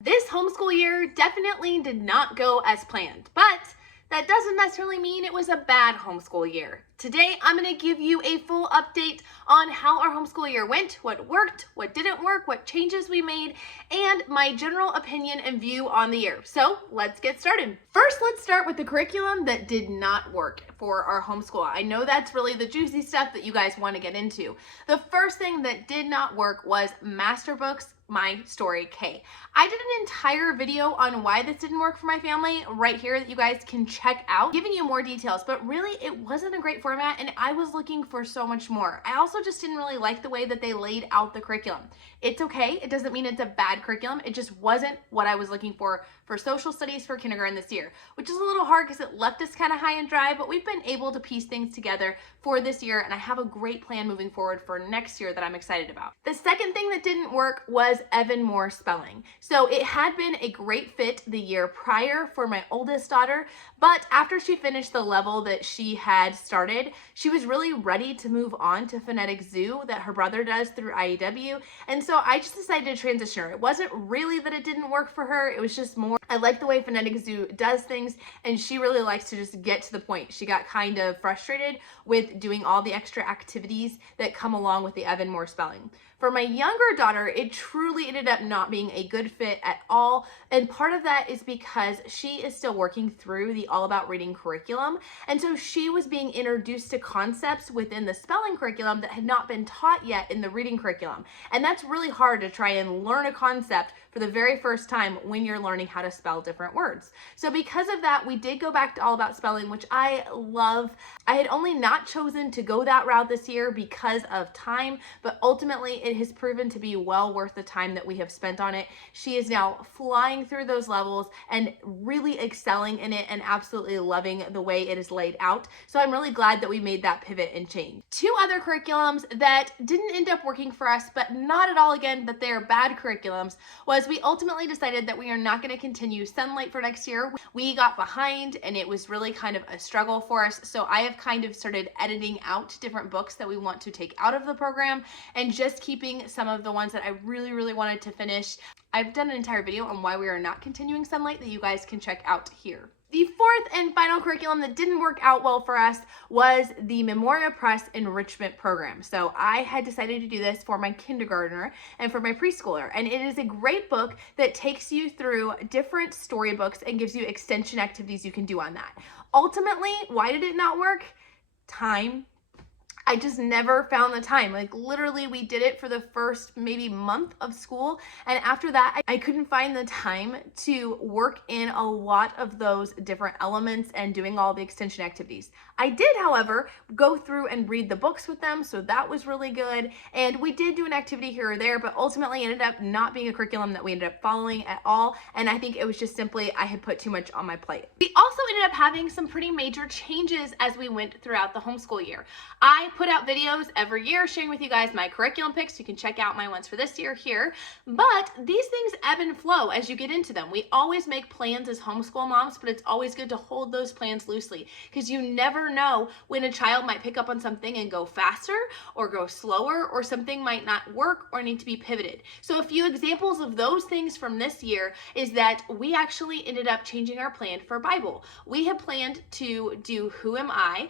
This homeschool year definitely did not go as planned, but that doesn't necessarily mean it was a bad homeschool year. Today, I'm going to give you a full update on how our homeschool year went, what worked, what didn't work, what changes we made, and my general opinion and view on the year. So let's get started. First, let's start with the curriculum that did not work for our homeschool. I know that's really the juicy stuff that you guys want to get into. The first thing that did not work was Master Books My Story K. I did an entire video on why this didn't work for my family right here that you guys can check out, giving you more details, but really it wasn't a great format and I was looking for so much more. I also just didn't really like the way that they laid out the curriculum. It's okay, it doesn't mean it's a bad curriculum, it just wasn't what I was looking for social studies for kindergarten this year, which is a little hard because it left us kind of high and dry, but we've been able to piece things together for this year and I have a great plan moving forward for next year that I'm excited about. The second thing that didn't work was Evan Moore spelling. So it had been a great fit the year prior for my oldest daughter, but after she finished the level that she had started, she was really ready to move on to Phonetic Zoo that her brother does through IEW. And so I just decided to transition her. It wasn't really that it didn't work for her. It was just more, I like the way Phonetic Zoo does things and she really likes to just get to the point. She got kind of frustrated with doing all the extra activities that come along with the Evan Moore spelling. For my younger daughter, it truly ended up not being a good fit at all. And part of that is because she is still working through the All About Reading curriculum. And so she was being introduced to concepts within the spelling curriculum that had not been taught yet in the reading curriculum. And that's really hard to try and learn a concept for the very first time when you're learning how to spell different words. So because of that, we did go back to All About Spelling, which I love. I had only not chosen to go that route this year because of time, but ultimately it has proven to be well worth the time that we have spent on it. She is now flying through those levels and really excelling in it and absolutely loving the way it is laid out. So I'm really glad that we made that pivot and change. Two other curriculums that didn't end up working for us, but not at all again that they're bad curriculums, was we ultimately decided that we are not going to continue Sunlight for next year. We got behind and it was really kind of a struggle for us. So I have kind of started editing out different books that we want to take out of the program and just keeping some of the ones that I really wanted to finish. I've done an entire video on why we are not continuing Sunlight that you guys can check out here. The fourth and final curriculum that didn't work out well for us was the Memoria Press Enrichment Program. So I had decided to do this for my kindergartner and for my preschooler. And it is a great book that takes you through different storybooks and gives you extension activities you can do on that. Ultimately, why did it not work? Time. I just never found the time. Like literally we did it for the first maybe month of school. And after that, I couldn't find the time to work in a lot of those different elements and doing all the extension activities. I did, however, go through and read the books with them. So that was really good. And we did do an activity here or there, but ultimately ended up not being a curriculum that we ended up following at all. And I think it was just simply, I had put too much on my plate. We also ended up having some pretty major changes as we went throughout the homeschool year. I put out videos every year sharing with you guys my curriculum picks. You can check out my ones for this year here, but these things ebb and flow as you get into them. We always make plans as homeschool moms, but it's always good to hold those plans loosely because you never know when a child might pick up on something and go faster or go slower, or something might not work or need to be pivoted. So a few examples of those things from this year is that we actually ended up changing our plan for Bible. We had planned to do Who Am I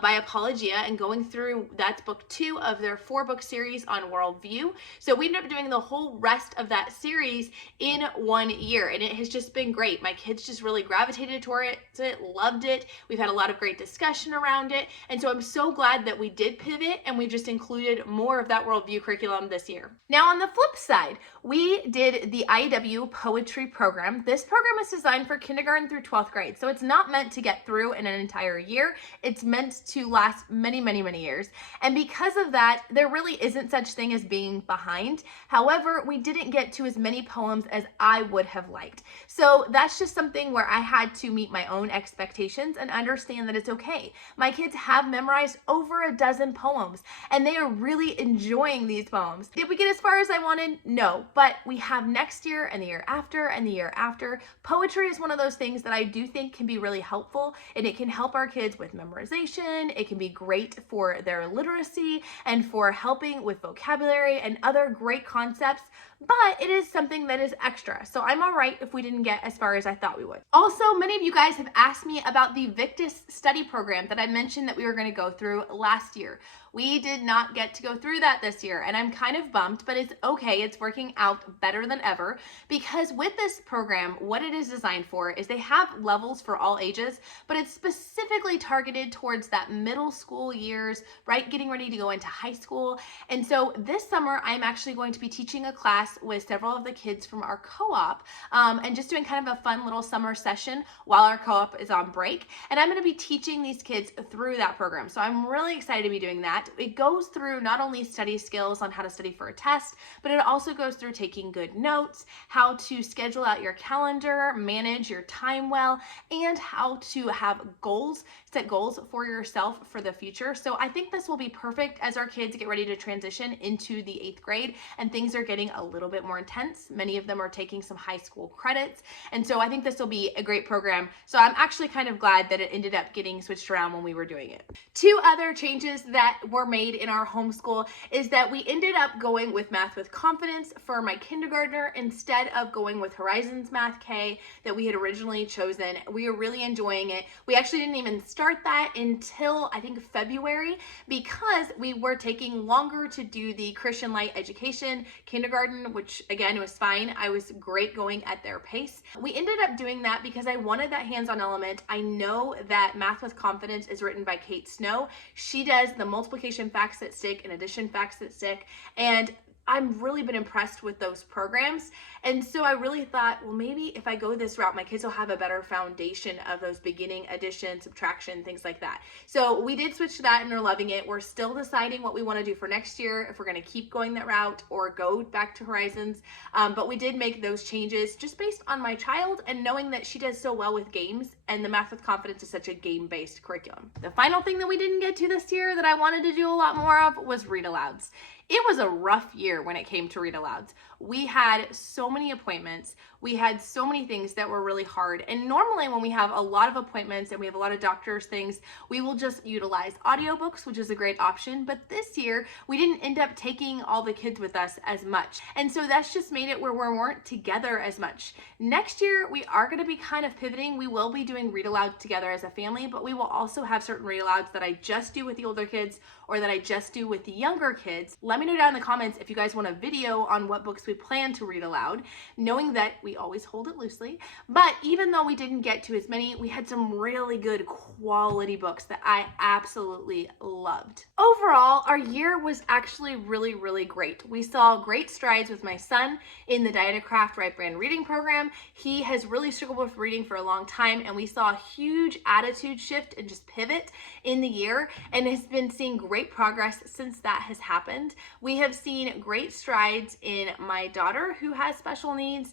by Apologia and going through, that's book 2 of their 4-book series on worldview. So we ended up doing the whole rest of that series in 1 year, and it has just been great. My kids just really gravitated toward it, loved it. We've had a lot of great discussion around it, and so I'm so glad that we did pivot and we just included more of that worldview curriculum this year. Now on the flip side, we did the IEW poetry program. This program is designed for kindergarten through 12th grade, so it's not meant to get through in an entire year. It's meant to last many years. And because of that, there really isn't such thing as being behind. However, we didn't get to as many poems as I would have liked. So that's just something where I had to meet my own expectations and understand that it's okay. My kids have memorized over a dozen poems and they are really enjoying these poems. Did we get as far as I wanted? No, but we have next year and the year after and the year after. Poetry is one of those things that I do think can be really helpful, and it can help our kids with memorization. It can be great for their literacy and for helping with vocabulary and other great concepts. but it is something that is extra. So I'm all right if we didn't get as far as I thought we would. Also, many of you guys have asked me about the Victus study program that I mentioned that we were going to go through last year. We did not get to go through that this year, and I'm kind of bummed, but it's okay. It's working out better than ever, because with this program, what it is designed for is they have levels for all ages, but it's specifically targeted towards that middle school years, right? Getting ready to go into high school. And so this summer, I'm actually going to be teaching a class with several of the kids from our co-op, and just doing kind of a fun little summer session while our co-op is on break. And I'm going to be teaching these kids through that program. So I'm really excited to be doing that. It goes through not only study skills on how to study for a test, but it also goes through taking good notes, how to schedule out your calendar, manage your time well, and how to have goals, set goals for yourself for the future. So I think this will be perfect as our kids get ready to transition into the 8th grade and things are getting a little bit more intense. Many of them are taking some high school credits. And so I think this will be a great program. So I'm actually kind of glad that it ended up getting switched around when we were doing it. 2 other changes that were made in our homeschool is that we ended up going with Math with Confidence for my kindergartner instead of going with Horizons Math K that we had originally chosen. We are really enjoying it. We actually didn't even start that until I think February, because we were taking longer to do the Christian Light Education kindergarten, which again was fine. I was great going at their pace. We ended up doing that because I wanted that hands-on element. I know that Math with Confidence is written by Kate Snow. She does the multiplication facts that stick and addition facts that stick, and I've really been impressed with those programs. And so I really thought, well, maybe if I go this route, my kids will have a better foundation of those beginning addition, subtraction, things like that. So we did switch to that and they're loving it. We're still deciding what we want to do for next year, if we're going to keep going that route or go back to Horizons. But we did make those changes just based on my child and knowing that she does so well with games, and the Math with Confidence is such a game-based curriculum. The final thing that we didn't get to this year that I wanted to do a lot more of was read alouds. It was a rough year when it came to read alouds. We had so many appointments. We had so many things that were really hard. And normally when we have a lot of appointments and we have a lot of doctors things, we will just utilize audiobooks, which is a great option. But this year we didn't end up taking all the kids with us as much. And so that's just made it where we weren't together as much. Next year, we are gonna be kind of pivoting. We will be doing read aloud together as a family, but we will also have certain read alouds that I just do with the older kids or that I just do with the younger kids. Let me know down in the comments if you guys want a video on what books we plan to read aloud, knowing that we always hold it loosely. But even though we didn't get to as many, we had some really good quality books that I absolutely loved. Overall, our year was actually really, really great. We saw great strides with my son in the Dietacraft Right Brand Reading Program. He has really struggled with reading for a long time, and we saw a huge attitude shift and just pivot in the year, and has been seeing great progress since that has happened. We have seen great strides in my daughter who has special needs.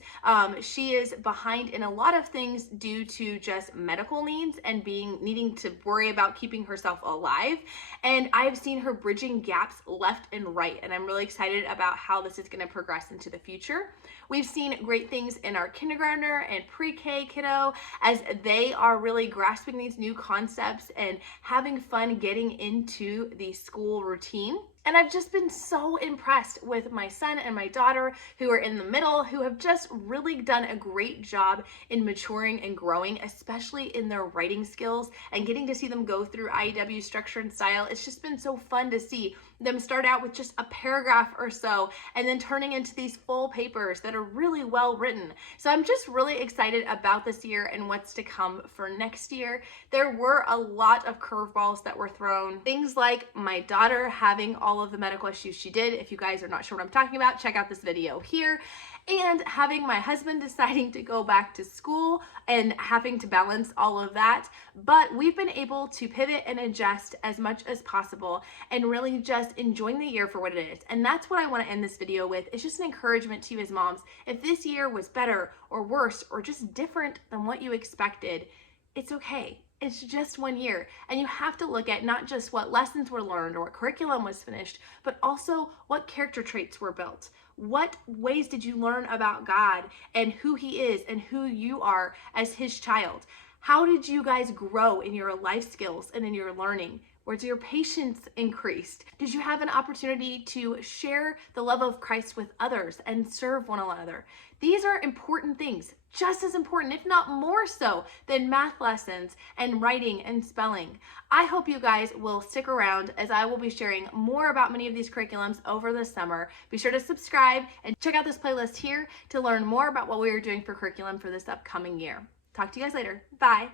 She is behind in a lot of things due to just medical needs and needing to worry about keeping herself alive. And I've seen her bridging gaps left and right, and I'm really excited about how this is going to progress into the future. We've seen great things in our kindergartner and pre-K kiddo as they are really grasping these new concepts and having fun getting into the school routine. And I've just been so impressed with my son and my daughter who are in the middle, who have just really done a great job in maturing and growing, especially in their writing skills, and getting to see them go through IEW structure and style. It's just been so fun to see them start out with just a paragraph or so and then turning into these full papers that are really well written. So I'm just really excited about this year and what's to come for next year. There were a lot of curveballs that were thrown. Things like my daughter having all of the medical issues she did. If you guys are not sure what I'm talking about, check out this video here. And having my husband deciding to go back to school and having to balance all of that. But we've been able to pivot and adjust as much as possible and really just enjoying the year for what it is. And that's what I want to end this video with. It's just an encouragement to you as moms. If this year was better or worse or just different than what you expected, it's okay. It's just one year, and you have to look at not just what lessons were learned or what curriculum was finished, but also what character traits were built. What ways did you learn about God and who He is and who you are as His child? How did you guys grow in your life skills and in your learning? Was your patience increased? Did you have an opportunity to share the love of Christ with others and serve one another? These are important things, just as important, if not more so, than math lessons and writing and spelling. I hope you guys will stick around as I will be sharing more about many of these curriculums over the summer. Be sure to subscribe and check out this playlist here to learn more about what we are doing for curriculum for this upcoming year. Talk to you guys later. Bye.